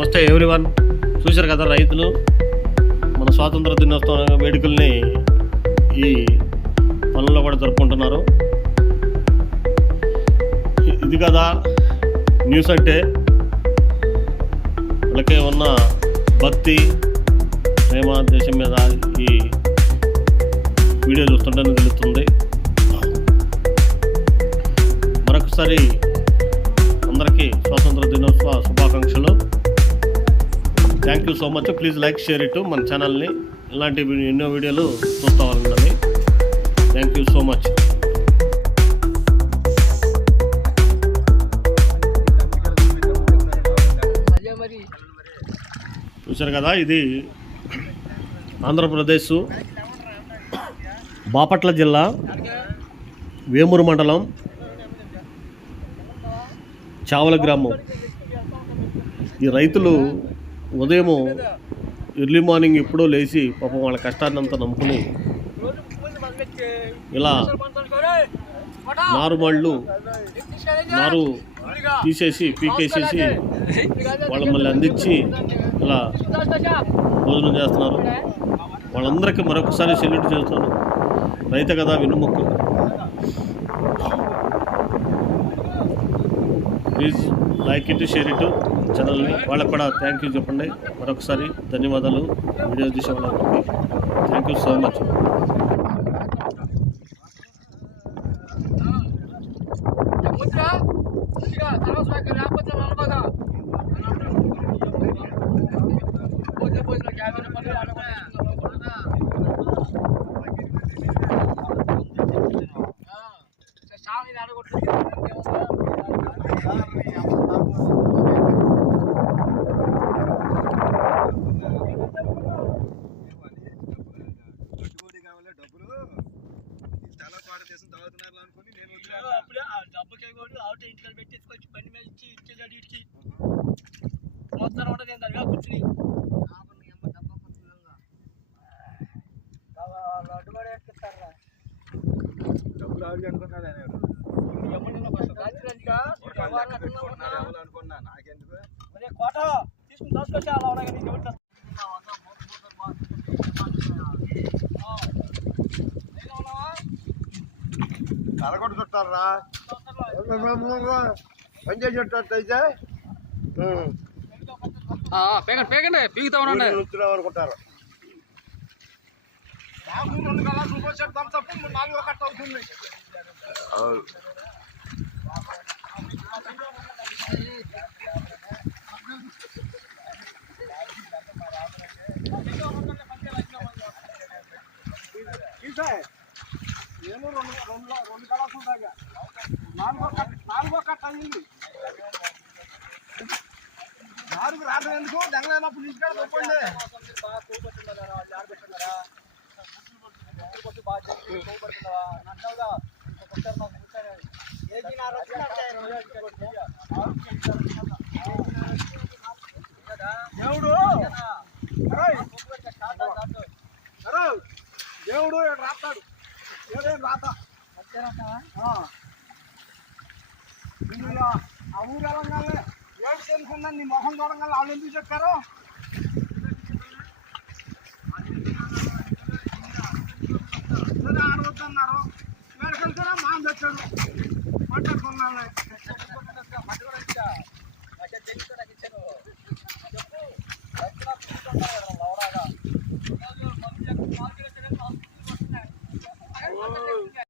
నమస్తే ఎవ్రీవన్ చూశారు కదా రైతులు? మన స్వాతంత్ర దినోత్సవ వేడుకల్ని ఈ పనుల్లో కూడా జరుపుకుంటున్నారు. ఇది కదా న్యూస్ అంటే. వాళ్ళకే ఉన్న భక్తి ప్రేమ దేశం మీద ఈ వీడియో చూస్తుంటేనే తెలుస్తుంది. మరొకసారి అందరికీ స్వాతంత్ర దినోత్సవ శుభాకాంక్షలు. Thank you so much please like share it మన ఛానల్ని ఇలాంటి ఎన్నో వీడియోలు చూస్తూ ఉండాలి థ్యాంక్ యూ సో మచ్ చూశారు కదా ఇది ఆంధ్రప్రదేశ్ బాపట్ల జిల్లా వేమూరు మండలం చావల గ్రామం. ఈ రైతులు ఉదయము ఎర్లీ మార్నింగ్ ఎప్పుడో లేచి పాపం వాళ్ళ కష్టాన్ని అంతా నమ్ముకుని ఇలా నారుమళ్ళు నారు తీసేసి పీకేసేసి వాళ్ళు మళ్ళీ అందించి ఇలా భోజనం చేస్తున్నారు. వాళ్ళందరికీ మరొకసారి సెల్యూట్ చేస్తున్నాను రైత కదా వినుముక్కు please like it share it ఛానల్ని వాళ్ళకి కూడా థ్యాంక్ యూ చెప్పండి మరొకసారి ధన్యవాదాలు వీడియో తీసే వాళ్ళకి thank you so much Mudra డబ్బుకి కూడా ఆవుట ఇంటికి పెట్టేసుకొచ్చి బండి మీద ఇచ్చి ఇచ్చేసాడు ఇటుకి మొత్తం ఉంటుంది నేను దగ్గర కూర్చుని. డబ్బులు ఆవిడ అనుకున్నాను నేను అనుకున్నా? నాకెందుకు? కోట తీసుకుని దోసుకొచ్చి అలా ఉండగా నేను ఎవరు కరగొట్టు చుట్టారా పని చేసేటట్టు అయితే పేకండి పేకండి పీకుతా ఉండండి వస్తున్నాం అనుకుంటారు రెండు కలర్స్ ఇంకోసేపు థమ్స్అప్ నాలుగో కట్ అవుతుంది నేను రెండు రెండు రెండు కలర్స్ ఉంటాయి నాలుగో కట్ నాలుగో కట్ అయ్యింది. నాలుగు రావడం ఎందుకు? దెంగలైనప్పుడు తీసుకెళ్ళి తప్పండి దేవుడు! దేవుడు రాస్తాడు. ఏదేం రాత ఆ. ఊరు వెళ్ళగానే ఏడు తెలుసుకున్నా నీ మొహం చూడగానే వాళ్ళు ఎందుకు చెప్పారు సరే ఆడవద్దన్నారు వేడుకెళ్తారా మా తెచ్చాడు మాట్లాడుకున్నాను చెప్పు